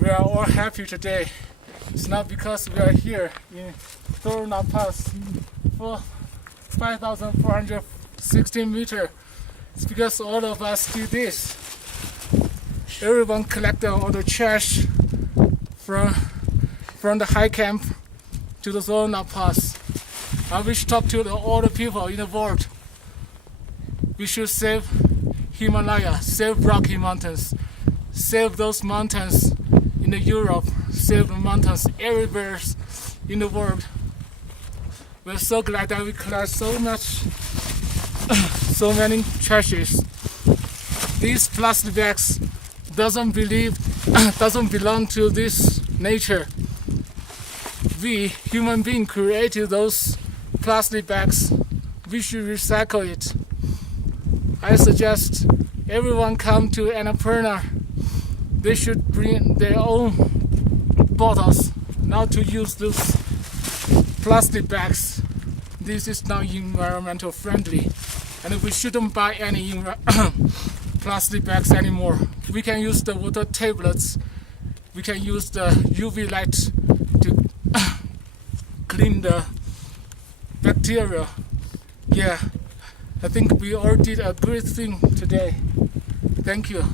We are all happy today. It's not because we are here in Torna Pass for 5,416 meters. It's because all of us do this. Everyone collected all the trash from the high camp to the Torna Pass. I wish to talk to all the people in the world. We should save Himalaya, save Rocky Mountains, save those mountains in Europe, save the mountains everywhere in the world. We're so glad that we collect so many trashes. These plastic bags doesn't belong to this nature. We human beings created those plastic bags. We should recycle it. I suggest everyone come to Annapurna. They should bring their own bottles, not to use those plastic bags. This is not environmental friendly, and we shouldn't buy any plastic bags anymore. We can use the water tablets. We can use the UV light to clean the bacteria. Yeah, I think we all did a great thing today. Thank you.